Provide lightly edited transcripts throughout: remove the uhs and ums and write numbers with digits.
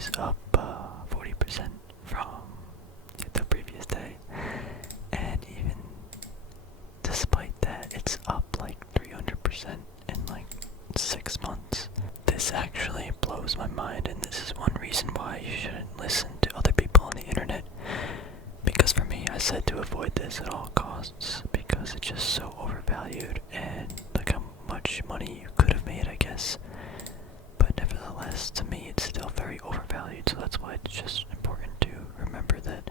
is up 40% from the previous day, and even despite that, it's up like 300% in like 6 months. This actually blows my mind, and this is one reason why you shouldn't listen to other people on the internet. Because for me, I said to avoid this at all costs because it's just so overvalued, and look how much money you could have made, I guess. But nevertheless, to me, it's still very overvalued, so that's why it's just important to remember that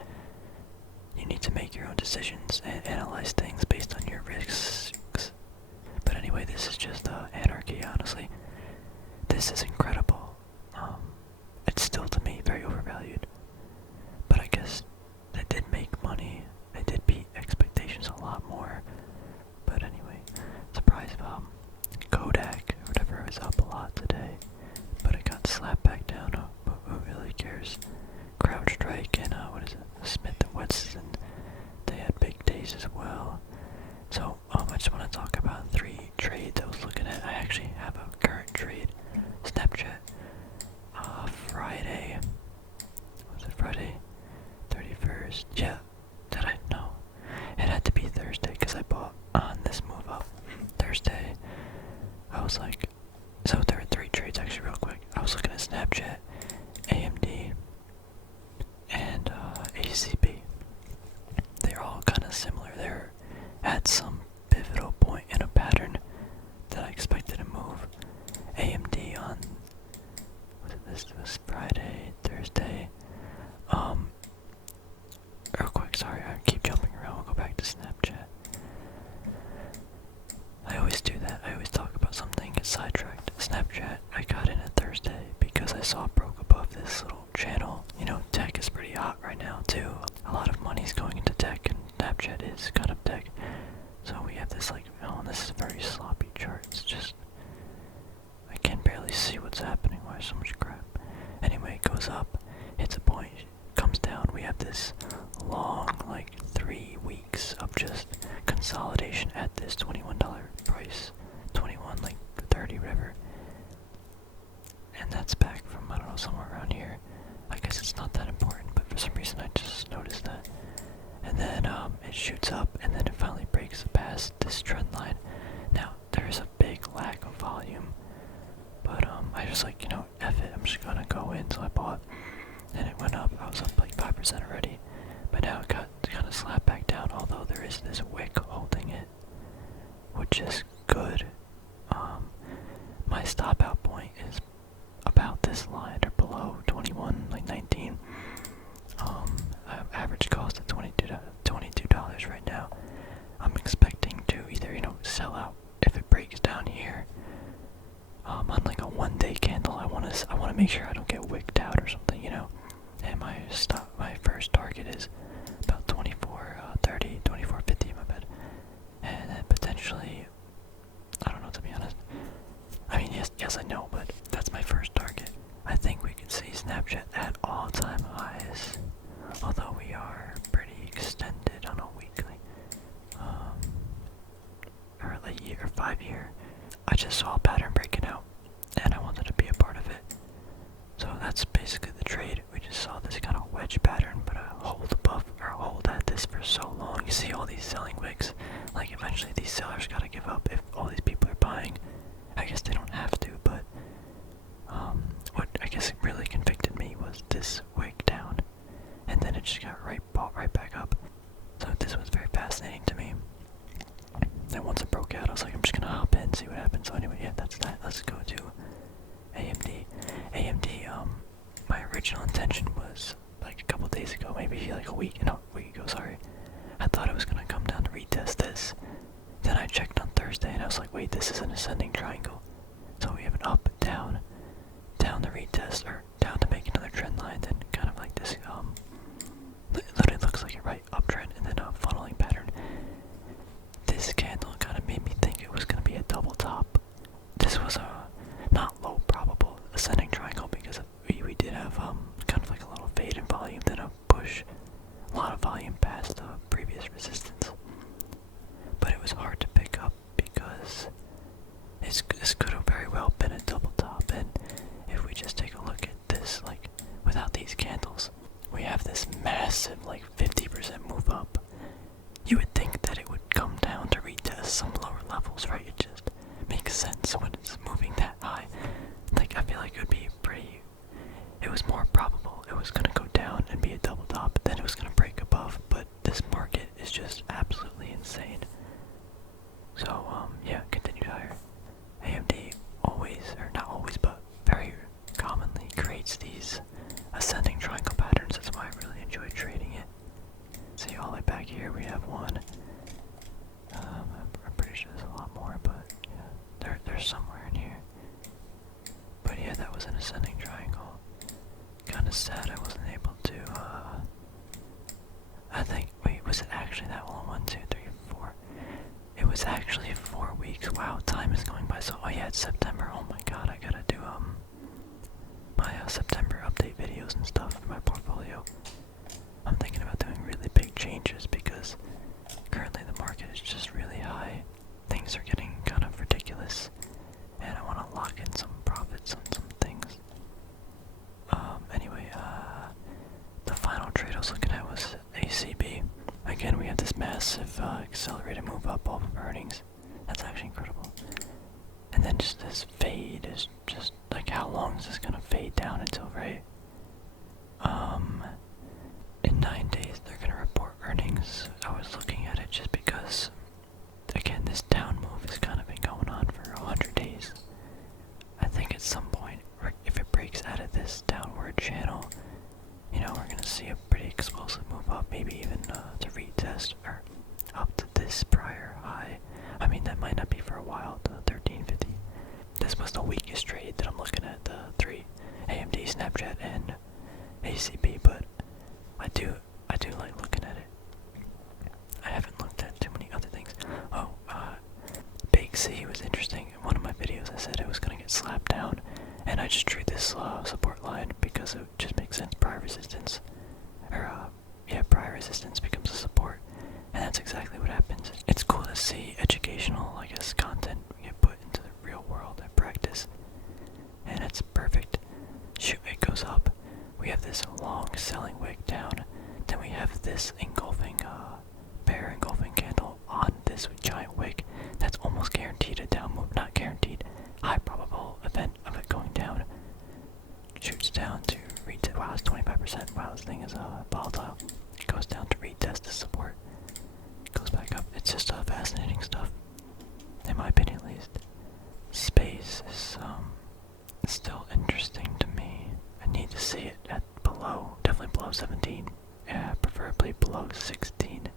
you need to make your own decisions and analyze things based on your risks. But anyway, this is just anarchy, honestly. This is incredible. It's still, to me, very overvalued. But I guess they did make money. They did beat expectations a lot more. But anyway, surprise, Kodak or whatever was up a lot today. But it got slapped back down. But who really cares? CrowdStrike and what is it? Smith and Wesson. They had big days as well. So I just want to talk about 3 trades I was looking at. I actually have a current trade. Snapchat. Friday. Was it Friday? 31st. Yeah. Did I? No. It had to be Thursday because I bought on this move up. Thursday. I was like, so there were 3 trades actually real quick. I was looking at Snapchat, AMD, and ACB. They're all kind of similar. They're at some pivotal point in a pattern that I expected to move. AMD on, this was Friday, Thursday. Real quick, sorry, I keep jumping around. We'll go back to Snapchat. I always do that. I always talk about something, get sidetracked. Snapchat, I got in at Thursday because I saw it broke above this little channel. You know, tech is pretty hot right now, too. A lot of money's going into tech, and Snapchat is kind of tech. So we have this, like, oh, this is a very sloppy chart. It's just, I can barely see what's happening. Why so much crap? Anyway, it goes up, hits a point, comes down. We have this long, like, 3 weeks of just consolidation at this $21 price. 21, like, 30, whatever. And that's back from, I don't know, somewhere around here. I guess it's not that important, but for some reason I just noticed that. And then it shoots up, and then it finally breaks past this trend line. Now, there is a big lack of volume, but I just like, you know, F it, I'm just gonna go in, so I bought, and it went up. I was up like 5% already, but now it got kind of slapped back down, although there is this wick holding it, which is good. My stop out point is about this line, or below 21, like 19. Average cost of $22 right now. I'm expecting to either, you know, sell out if it breaks down here. On like a 1-day candle, I want to make sure I don't get wicked out or something, you know. And my first target is about 24.30, 24.50, my bad. And then potentially, I don't know, to be honest. I mean, yes, I know, but that's my first target. I think we can see Snapchat at all-time highs, although we are pretty extended on a weekly, or like year, 5-year. I just saw a pattern breaking out, and I wanted to be a part of it. So that's basically the trade. We just saw this kind of wedge pattern, but a hold above, or hold at this for so long. You see all these selling wicks. Like, eventually these sellers gotta give up if all these people are buying. I guess they don't have to, but what I guess really convicted me was this wick down, and then it just got bought right back up. So this was very fascinating to me. Then once it broke out, I was like, I'm just gonna hop in, see what happens. So anyway, yeah, that's that. Let's go to AMD. AMD, my original intention was like a couple days ago, maybe like a week ago, sorry. I thought it was gonna come down to retest this. Then I checked on Thursday and I was like, wait, this is an ascending triangle. So we have an up, down, down to retest, or down to make another trend line, then kind of like this, it literally looks like a right uptrend, and then a funneling pattern. This candle kind of made me think it was going to be a double top. This was a not low probable ascending triangle because we did have kind of like a little fade in volume, then a push, a lot of volume past the previous resistance. But it was hard to pick up because this could have very well been a double top, and if we just take a look at this, like make sense when it's moving that high. Like, I feel like it would be pretty, it was more probable it was gonna go down and be a double top, then it was gonna break above, but this market is just absolutely insane. So, yeah, continued higher. AMD always, or not always, but very commonly creates these ascending triangle patterns. That's why I really enjoy trading it. See, all the way back here we have one. I'm pretty sure there's a lot more, but yeah, there's somewhere in here. But yeah, that was an ascending triangle. Kinda sad I wasn't able to, I think, wait, was it actually that one? 1, 2, 3, 4. It was actually 4 weeks. Wow, time is going by so, oh yeah, it's September. Oh my god, I gotta do, my September update videos and stuff for my portfolio. I'm thinking about doing really big changes because currently the market is just really high. Things are getting kind of ridiculous, and I want to lock in some profits on some things. Anyway, the final trade I was looking at was ACB. Again, we have this massive accelerated move up off of earnings. That's actually incredible. And then just this fade is just like, how long is this gonna fade down until, right? In 9 days they're gonna report earnings. I was looking at it just because, again, this down move has kind of been going on for 100 days. I think at some point, if it breaks out of this downward channel, you know, we're gonna see a pretty explosive move up, maybe even to retest or up to this prior high. I mean, that might not be for a while, the 1350. This was the weakest trade that I'm looking at, the 3 AMD, Snapchat, and ACB, but I do like looking at it. I haven't looked at too many other things. Oh, Big C was interesting. In one of my videos I said it was gonna get slapped down, and I just drew this support line because it just makes sense. Prior resistance, or yeah, prior resistance becomes a support, and that's exactly what happens. It's cool to see educational, I guess, content get put into the real world at practice, and it's perfect. Shoot, it goes up. We have this long selling wick down, then we have this engulfing, bear engulfing candle on this giant wick. That's almost guaranteed a down move. Not guaranteed, high probable event of it going down. Shoots down to retest. Wow, it's 25%. Wow, this thing is volatile. It goes down to retest the support. Goes back up. It's just fascinating stuff, in my opinion at least. Space is still interesting to me. I need to see it at below, definitely below 17. Yeah, preferably below 16.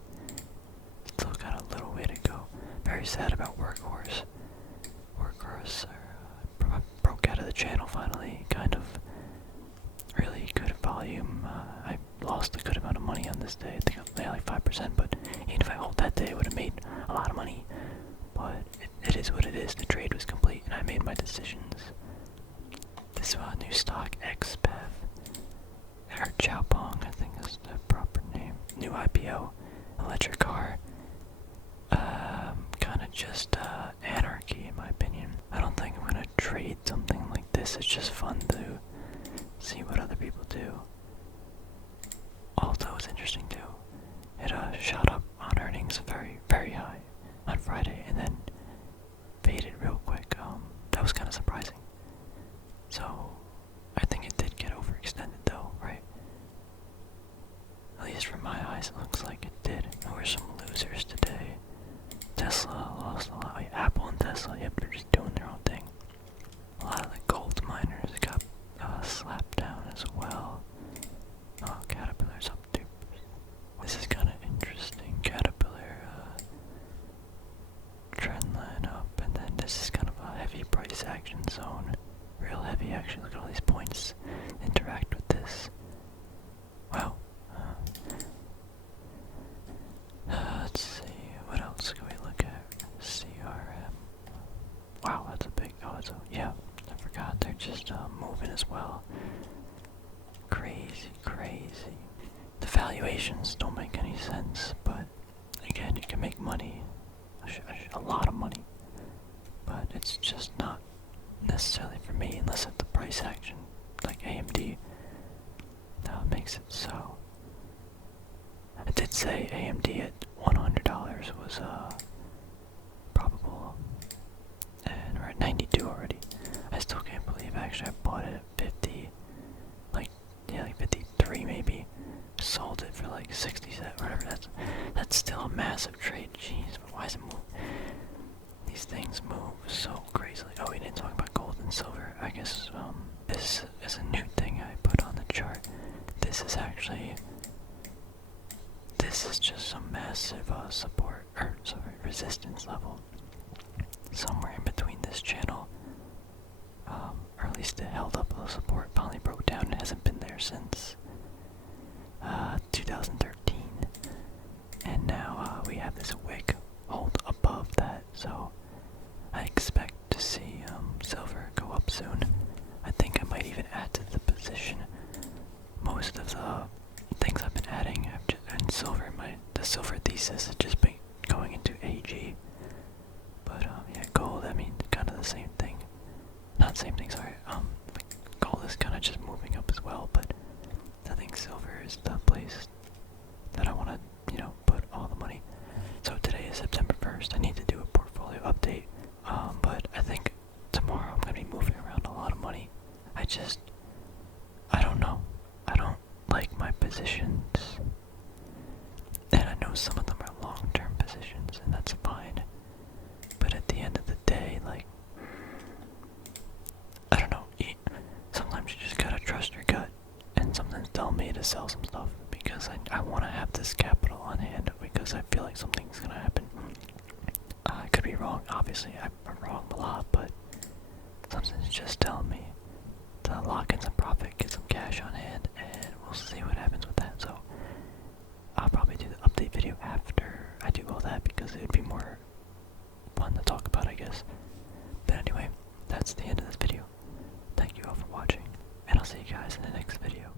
Still got a little way to go. Very sad about Workhorse. Workhorse broke out of the channel finally. Kind of really good volume. I lost a good amount of money on this day. I think I made like 5%, but even if I hold that day, I would have made a lot of money. But it is what it is. The trade was complete, and I made my decisions. This new stock, XPEV, or Chaopong, I think is the proper name. New IPO, electric car. Kind of just anarchy, in my opinion. I don't think I'm gonna trade something like this. It's just fun to see what other people do. Alto is interesting too. It shot up on earnings very, very high on Friday, and then faded real quick. That was kind of surprising. So, I think it did get overextended though, right? At least from my eyes, it looks like it did. There were some losers today. Tesla lost a lot. Apple and Tesla, yep, they're just doing their own thing. A lot of the gold miners got slapped down as well. Oh, Caterpillar's up 2%. This is kind of interesting. Caterpillar trend line up, and then this is kind of a heavy price action zone. Real heavy, actually. Look at all these points interact with this. Wow. Let's see, what else can we look at? CRM. Wow, that's a big, yeah, I forgot, they're just moving as well. Crazy, crazy. The valuations don't make any sense, but again, you can make money, a lot of money, but it's just not necessarily for me unless it's the price action, like AMD, makes it so. I did say AMD at $100 was probable, and we're Actually, I bought it at 50, like, yeah, like 53 maybe. Sold it for like 60 cents, whatever. That's still a massive trade. Jeez, but why is it move? These things move so crazily. Oh, we didn't talk about gold and silver. I guess this is a new thing I put on the chart. This is actually, this is just some massive support, or sorry, resistance level. Somewhere in between this channel, or at least it held up the support, finally broke down. It hasn't been there since 2013. And now we have this wick hold above that, so I expect to see silver go up soon. I think I might even add to the position. Most of the things I've been adding in silver, the silver thesis has just been going into AG. But yeah, gold, I mean, kind of the same thing. Not same thing, sorry. Gold is kind of just moving up as well, but I think silver is the place that I want to, put all the money. So today is September 1st. I need to do a portfolio update. But I think tomorrow I'm going to be moving around a lot of money. I don't know. I don't like my positions. And I know some of them are long-term positions, and that's fine. But at the end of the day, like, I don't know. Sometimes you just gotta trust your gut. And something's telling me to sell some stuff because I want to have this capital on hand because I feel like something's gonna happen. I could be wrong, obviously. I'm wrong a lot, but something's just telling me to lock in some profit, get some cash on hand, and we'll see what happens with that. So I'll probably do the update video after I do all that because it would be more fun to talk about, I guess. But anyway, that's the end of this video. Thank you all for watching, and I'll see you guys in the next video.